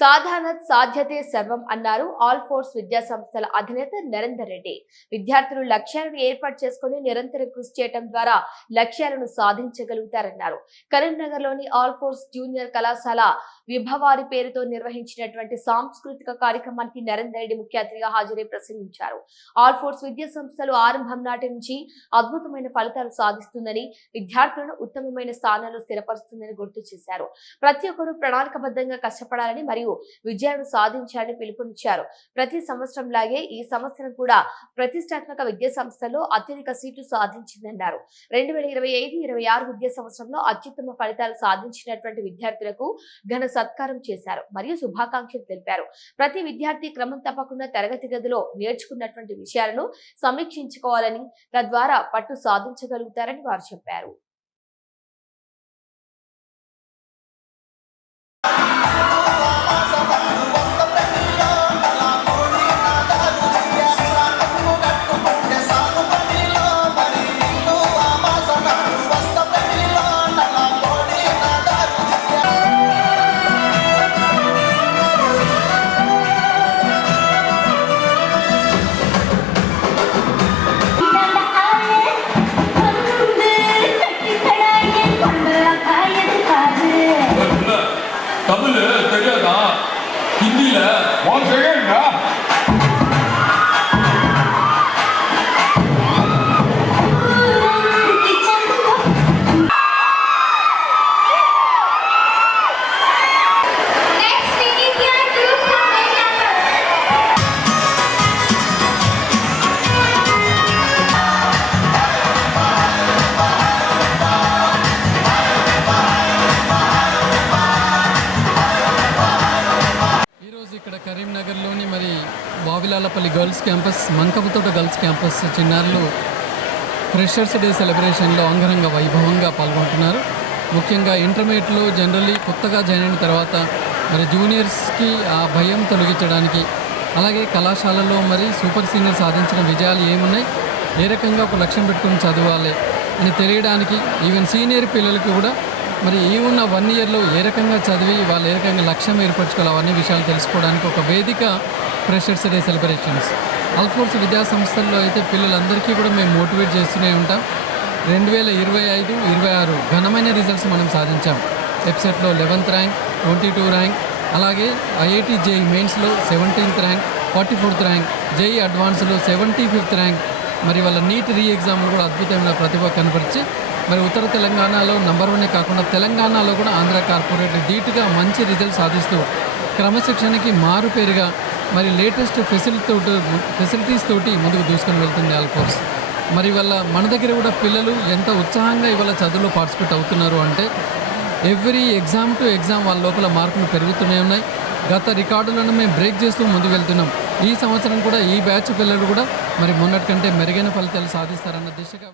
సాధారణ సాధ్యతే సర్వం అన్నారు ఆల్ ఫోర్స్ విద్యా సంస్థల అధినేత నరేందర్ రెడ్డి. విద్యార్థులు లక్ష్యాలను ఏర్పాటు చేసుకుని నిరంతరం కృషి చేయడం ద్వారా లక్ష్యాలను సాధించగలుగుతారన్నారు. కరీంనగర్లోని ఆల్ ఫోర్స్ జూనియర్ కళాశాల విభవారి పేరుతో నిర్వహించినటువంటి సాంస్కృతిక కార్యక్రమానికి నరేందర్ రెడ్డి ముఖ్య అతిథిగా హాజరై ప్రసంగించారు. ఆల్ ఫోర్స్ విద్యా సంస్థలు ఆరంభం నాటి నుంచి అద్భుతమైన ఫలితాలు సాధిస్తుందని, విద్యార్థులను ఉత్తమమైన స్థానాల్లో స్థిరపరుస్తుందని గుర్తు చేశారు. ప్రతి ఒక్కరూ ప్రణాళికబద్ధంగా కష్టపడాలని మరియు విజయాన్ని సాధించాలని పిలుపునిచ్చారు. ప్రతి సంవత్సరం లాగే ఈ సంవత్సరం కూడా ప్రతిష్టాత్మక విద్యా సంస్థల్లో అత్యధిక సీట్లు సాధించిందన్నారు. 2025-26 విద్యా సంవత్సరంలో అత్యుత్తమ ఫలితాలు సాధించినటువంటి విద్యార్థులకు ఘన సత్కారం చేశారు మరియు శుభాకాంక్షలు తెలిపారు. ప్రతి విద్యార్థి క్రమం తప్పకుండా తరగతి గదిలో నేర్చుకున్నటువంటి విషయాలను సమీక్షించుకోవాలని, తద్వారా పట్టు సాధించగలుగుతారని వారు చెప్పారు. தமிழ் தெரியாதா? ஹிந்தியில ఇక్కడ కరీంనగర్లోని మరి బావిలాలపల్లి గర్ల్స్ క్యాంపస్, మంకపతోట గర్ల్స్ క్యాంపస్ చిన్నారులు ఫ్రెషర్స్ డే సెలబ్రేషన్లో అంగరంగ వైభవంగా పాల్గొంటున్నారు. ముఖ్యంగా ఇంటర్మీడియట్లో జనరల్లీ కొత్తగా జాయిన్ అయిన తర్వాత మరి జూనియర్స్కి ఆ భయం తొలగించడానికి, అలాగే కళాశాలలో మరి సూపర్ సీనియర్ సాధించిన విజయాలు ఏమున్నాయి, ఏ రకంగా ఒక లక్ష్యం పెట్టుకుని చదవాలి అని తెలియడానికి, ఈవెన్ సీనియర్ పిల్లలకి కూడా మరి ఈ ఉన్న 1 ఇయర్లో ఏ రకంగా చదివి వాళ్ళు ఏ రకంగా లక్ష్యం ఏర్పరచుకోవాలి అవన్నీ విషయాలు తెలుసుకోవడానికి ఒక వేదిక freshers day celebrations. All force విద్యా సంస్థల్లో అయితే పిల్లలందరికీ కూడా మేము మోటివేట్ చేస్తూనే ఉంటాం. 2025-26 ఘనమైన రిజల్ట్స్ మనం సాధించాం. వెబ్సైట్లో 11th ర్యాంక్, 22 ర్యాంక్, అలాగే IIT JEE మెయిన్స్లో 17th rank, 44th rank, JEE అడ్వాన్స్లో 75th rank. మరి వాళ్ళ నీట్ రీ ఎగ్జామ్లో కూడా అద్భుతమైన ప్రతిభ కనపరిచి మరి ఉత్తర తెలంగాణలో నంబర్ 1 కాకుండా తెలంగాణలో కూడా ఆంధ్ర కార్పొరేట్ ధీటుగా మంచి రిజల్ట్ సాధిస్తూ క్రమశిక్షణకి మారు పేరుగా మరి లేటెస్ట్ ఫెసిలిటీస్ తోటి ముందుకు దూసుకొని వెళ్తుంది ఆల్ ఫోర్స్. మరి వాళ్ళ మన దగ్గర కూడా పిల్లలు ఎంత ఉత్సాహంగా ఇవాళ చదువులో పార్టిసిపేట్ అవుతున్నారు అంటే ఎవ్రీ ఎగ్జామ్ టు ఎగ్జామ్ వాళ్ళ లోపల మార్కులు పెరుగుతూనే ఉన్నాయి. గత రికార్డులను మేము బ్రేక్ చేస్తూ ముందుకు వెళ్తున్నాం. ఈ సంవత్సరం కూడా ఈ బ్యాచ్ పిల్లలు కూడా మరి మొన్నటి కంటే మెరుగైన ఫలితాలు సాధిస్తారన్న దిశగా